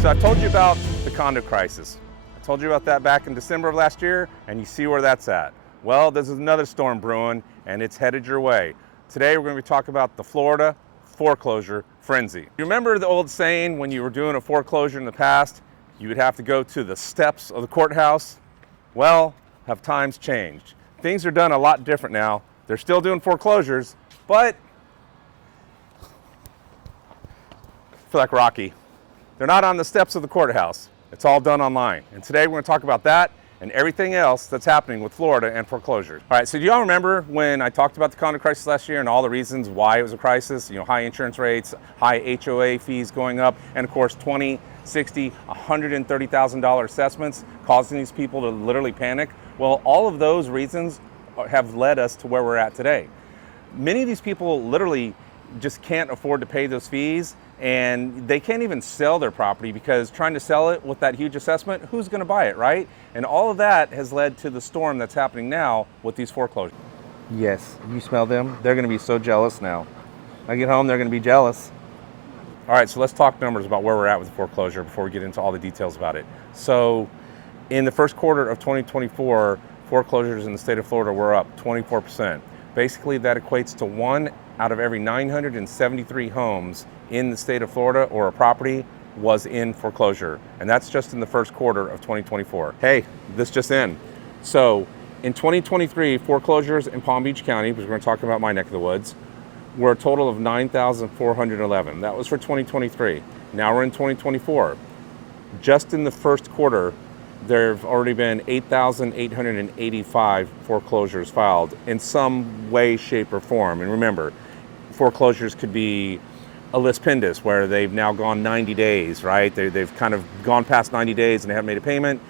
So I told you about the condo crisis. I told you about that back in December of last year, and you see where that's at. Well, this is another storm brewing, and it's headed your way. Today we're going to be talking about the Florida foreclosure frenzy. You remember the old saying when you were doing a foreclosure in the past, you would have to go to the steps of the courthouse? Well, have times changed? Things are done a lot different now. They're still doing foreclosures, but I feel like Rocky. They're not on the steps of the courthouse. It's all done online. And today we're going to talk about that and everything else that's happening with Florida and foreclosures. All right, so do y'all remember when I talked about the condo crisis last year and all the reasons why it was a crisis? You know, high insurance rates, high HOA fees going up, and of course $20,000, $60,000, $130,000 assessments causing these people to literally panic. Well, all of those reasons have led us to where we're at today. Many of these people literally just can't afford to pay those fees, and they can't even sell their property because trying to sell it with that huge assessment, who's going to buy it, right? And all of that has led to the storm that's happening now with these foreclosures. Yes, you smell them? They're going to be so jealous now. When I get home, they're going to be jealous. All right, so let's talk numbers about where we're at with the foreclosure before we get into all the details about it. So in the first quarter of 2024, foreclosures in the state of Florida were up 24%. Basically, that equates to 1 out of every 973 homes in the state of Florida or a property was in foreclosure. And that's just in the first quarter of 2024. Hey, this just in. So in 2023, foreclosures in Palm Beach County, because we're going to talk about my neck of the woods, were a total of 9,411. That was for 2023. Now we're in 2024. Just in the first quarter, there have already been 8,885 foreclosures filed in some way, shape, or form. And remember, foreclosures could be a lis pendus, where they've now gone 90 days, right? They've kind of gone past 90 days and they haven't made a payment.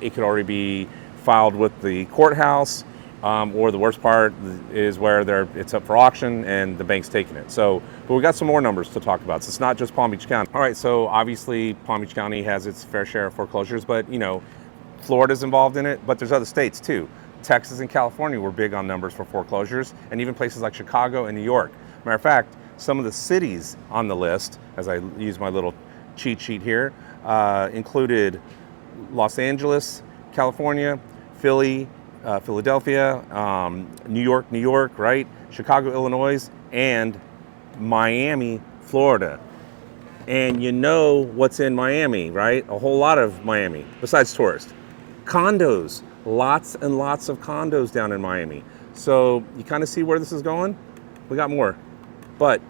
It could already be filed with the courthouse, or the worst part is where it's up for auction and the bank's taking it. So, but we got some more numbers to talk about. So it's not just Palm Beach County. All right, so obviously Palm Beach County has its fair share of foreclosures, but you know, Florida's involved in it, but there's other states too. Texas and California were big on numbers for foreclosures, and even places like Chicago and New York. Matter of fact, some of the cities on the list, as I use my little cheat sheet here, included Los Angeles, California, Philly, Philadelphia, New York, right? Chicago, Illinois, and Miami, Florida. And you know what's in Miami, right? A whole lot of Miami, besides tourists. Condos, lots and lots of condos down in Miami. So you kind of see where this is going? We got more. But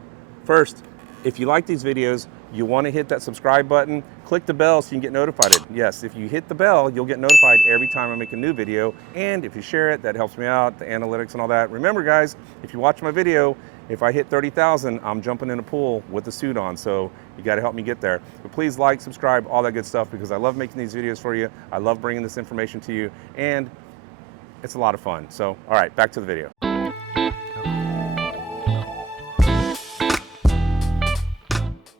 first, if you like these videos, you want to hit that subscribe button, click the bell so you can get notified. Yes, if you hit the bell, you'll get notified every time I make a new video. And if you share it, that helps me out, the analytics and all that. Remember guys, if you watch my video, if I hit 30,000, I'm jumping in a pool with the suit on. So you got to help me get there. But please like, subscribe, all that good stuff, because I love making these videos for you. I love bringing this information to you, and it's a lot of fun. So, all right, back to the video.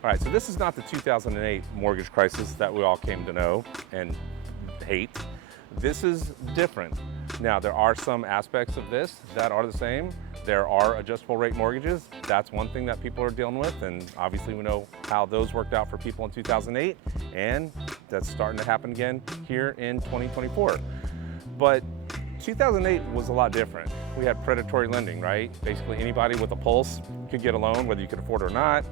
All right, so this is not the 2008 mortgage crisis that we all came to know and hate. This is different. Now, there are some aspects of this that are the same. There are adjustable rate mortgages. That's one thing that people are dealing with, and obviously we know how those worked out for people in 2008, and that's starting to happen again here in 2024. But 2008 was a lot different. We had predatory lending, right? Basically anybody with a pulse could get a loan, whether you could afford it or not.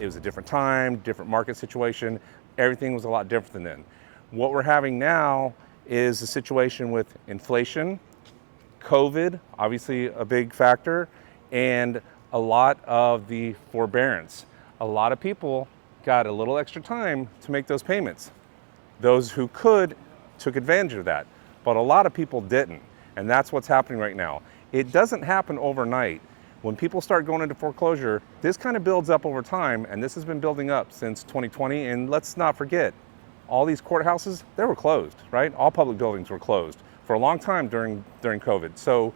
It was a different time, different market situation. Everything was a lot different than then. What we're having now is a situation with inflation, COVID, obviously a big factor, and a lot of the forbearance. A lot of people got a little extra time to make those payments. Those who could took advantage of that, but a lot of people didn't. And that's what's happening right now. It doesn't happen overnight. When people start going into foreclosure, this kind of builds up over time, and this has been building up since 2020. And let's not forget, all these courthouses, they were closed, right? All public buildings were closed for a long time during COVID. So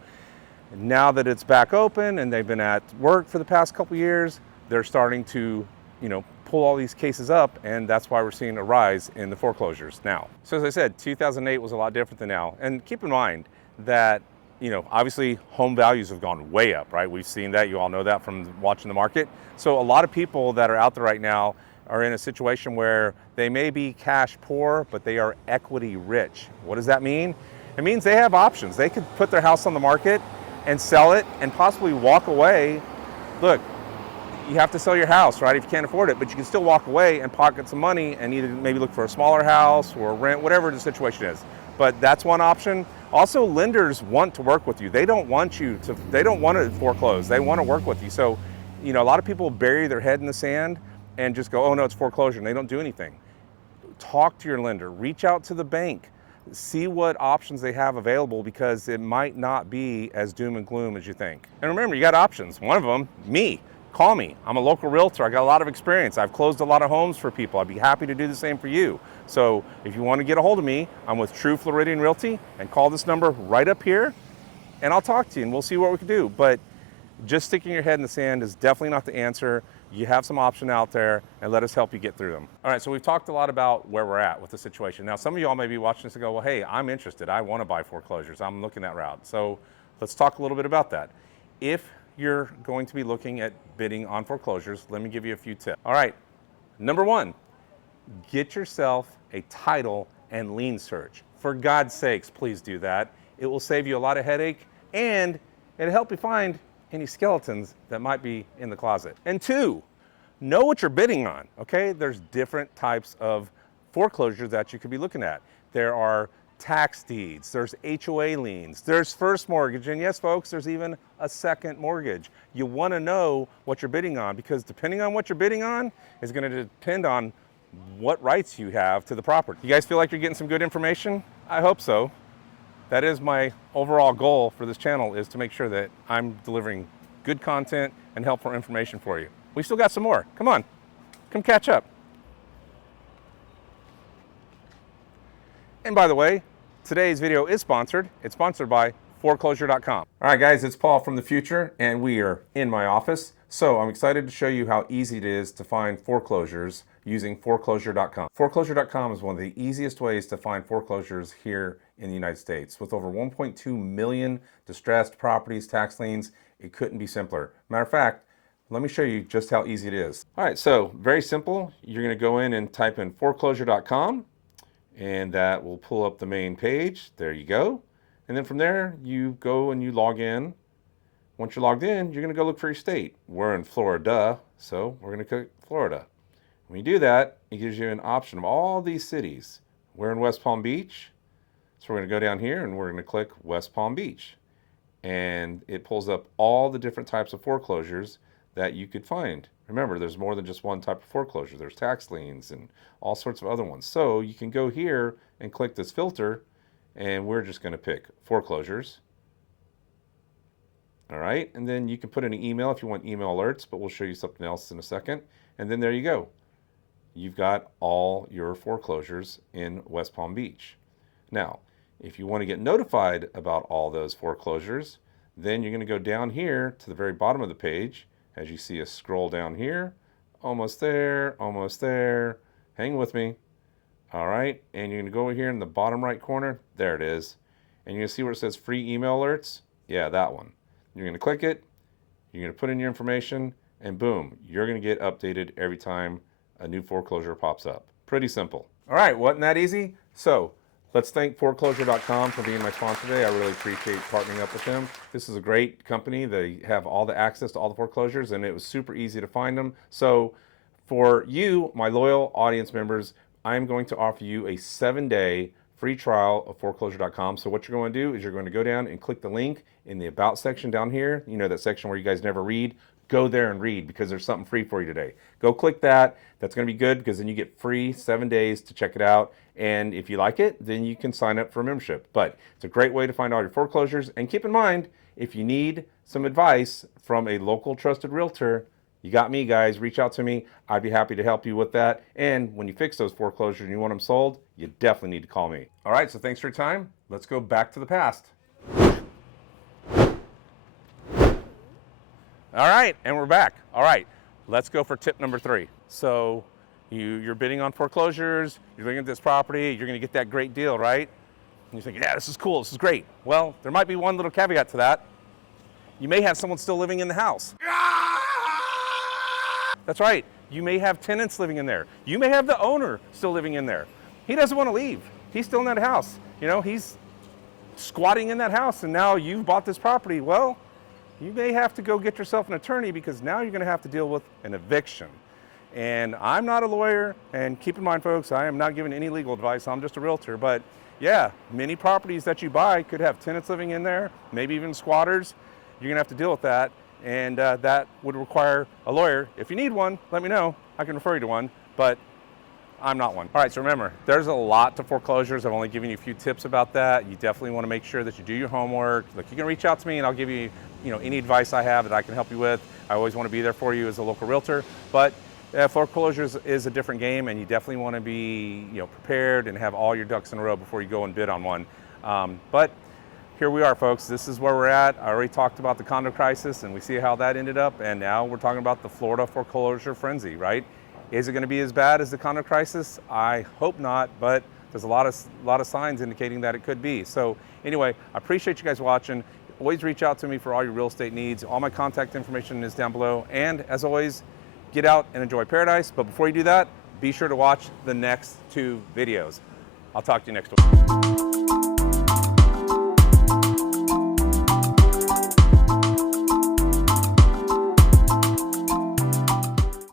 now that it's back open and they've been at work for the past couple of years, they're starting to, pull all these cases up, and that's why we're seeing a rise in the foreclosures now. So as I said, 2008 was a lot different than now. And keep in mind that, obviously home values have gone way up, right? We've seen that, you all know that from watching the market. So a lot of people that are out there right now, are in a situation where they may be cash poor, but they are equity rich. What does that mean? It means they have options. They could put their house on the market and sell it and possibly walk away. Look, you have to sell your house, right, if you can't afford it, but you can still walk away and pocket some money and either maybe look for a smaller house or rent, whatever the situation is. But that's one option. Also, lenders want to work with you. They don't want to foreclose. They want to work with you. So, a lot of people bury their head in the sand and just go, oh no, it's foreclosure, and they don't do anything. Talk to your lender, reach out to the bank, see what options they have available, because it might not be as doom and gloom as you think. And remember, you got options. One of them, me. Call me. I'm a local realtor. I got a lot of experience. I've closed a lot of homes for people. I'd be happy to do the same for you. So if you want to get a hold of me, I'm with True Floridian Realty, and call this number right up here and I'll talk to you and we'll see what we can do. But just sticking your head in the sand is definitely not the answer. You have some option out there, and let us help you get through them. All right, so we've talked a lot about where we're at with the situation. Now, some of y'all may be watching this and go, well, hey, I'm interested. I want to buy foreclosures. I'm looking that route. So let's talk a little bit about that. If you're going to be looking at bidding on foreclosures, let me give you a few tips. All right, number one, get yourself a title and lien search. For God's sakes, please do that. It will save you a lot of headache, and it'll help you find any skeletons that might be in the closet. And two, know what you're bidding on, okay? There's different types of foreclosures that you could be looking at. There are tax deeds, there's HOA liens, there's first mortgage, and yes, folks, there's even a second mortgage. You wanna know what you're bidding on, because depending on what you're bidding on is gonna depend on what rights you have to the property. You guys feel like you're getting some good information? I hope so. That is my overall goal for this channel, is to make sure that I'm delivering good content and helpful information for you. We still got some more. Come on, come catch up. And by the way, today's video is sponsored. It's sponsored by foreclosure.com. All right, guys, it's Paul from the future, and we are in my office. So I'm excited to show you how easy it is to find foreclosures using foreclosure.com. Foreclosure.com is one of the easiest ways to find foreclosures here in the United States. With over 1.2 million distressed properties, tax liens, it couldn't be simpler. Matter of fact, let me show you just how easy it is. All right, so very simple. You're gonna go in and type in foreclosure.com, and that will pull up the main page. There you go. And then from there, you go and you log in. Once you're logged in, you're gonna go look for your state. We're in Florida, so we're gonna click Florida. When you do that, it gives you an option of all these cities. We're in West Palm Beach, so we're gonna go down here and we're gonna click West Palm Beach. And it pulls up all the different types of foreclosures that you could find. Remember, there's more than just one type of foreclosure. There's tax liens and all sorts of other ones. So you can go here and click this filter, and we're just gonna pick foreclosures. All right, and then you can put in an email if you want email alerts, but we'll show you something else in a second. And then there you go. You've got all your foreclosures in West Palm Beach. Now, if you want to get notified about all those foreclosures, then you're going to go down here to the very bottom of the page. As you see us scroll down here, almost there, hang with me. All right, and you're going to go over here in the bottom right corner, there it is. And you're going to see where it says free email alerts. Yeah, that one. You're going to click it, you're going to put in your information, and boom, you're going to get updated every time a new foreclosure pops up. Pretty simple. All right, wasn't that easy? So let's thank foreclosure.com for being my sponsor today. I really appreciate partnering up with them. This is a great company. They have all the access to all the foreclosures, and it was super easy to find them. So for you, my loyal audience members, I'm going to offer you a 7-day free trial of foreclosure.com. So what you're going to do is you're going to go down and click the link in the About section down here. You know, that section where you guys never read. Go there and read, because there's something free for you today. Go click that. That's going to be good, because then you get free 7 days to check it out. And if you like it, then you can sign up for a membership. But it's a great way to find all your foreclosures. And keep in mind, if you need some advice from a local trusted realtor, you got me, guys. Reach out to me. I'd be happy to help you with that. And when you fix those foreclosures and you want them sold, you definitely need to call me. All right, so thanks for your time. Let's go back to the past. All right, and we're back. All right, let's go for tip number 3. So you're bidding on foreclosures, you're looking at this property, you're gonna get that great deal, right? And you think, yeah, this is cool, this is great. Well, there might be one little caveat to that. You may have someone still living in the house. That's right, You may have tenants living in there. You may have the owner still living in there. He doesn't want to leave. He's still in that house. You know, he's squatting in that house, and now you've bought this property. Well, you may have to go get yourself an attorney, because now you're going to have to deal with an eviction. And I'm not a lawyer, and keep in mind, folks, I am not giving any legal advice. I'm just a realtor. But yeah, many properties that you buy could have tenants living in there, maybe even squatters. You're going to have to deal with that, and that would require a lawyer. If you need one, let me know. I can refer you to one, but I'm not one. All right, so remember, there's a lot to foreclosures. I've only given you a few tips about that. You definitely want to make sure that you do your homework. Look, you can reach out to me, and I'll give you, any advice I have that I can help you with. I always want to be there for you as a local realtor, but foreclosures is a different game, and you definitely want to be, prepared and have all your ducks in a row before you go and bid on one. But here we are, folks. This is where we're at. I already talked about the condo crisis, and we see how that ended up, and now we're talking about the Florida foreclosure frenzy, right? Is it going to be as bad as the condo crisis? I hope not, but there's a lot of signs indicating that it could be. So anyway, I appreciate you guys watching. Always reach out to me for all your real estate needs. All my contact information is down below. And as always, get out and enjoy paradise. But before you do that, be sure to watch the next 2 videos. I'll talk to you next week.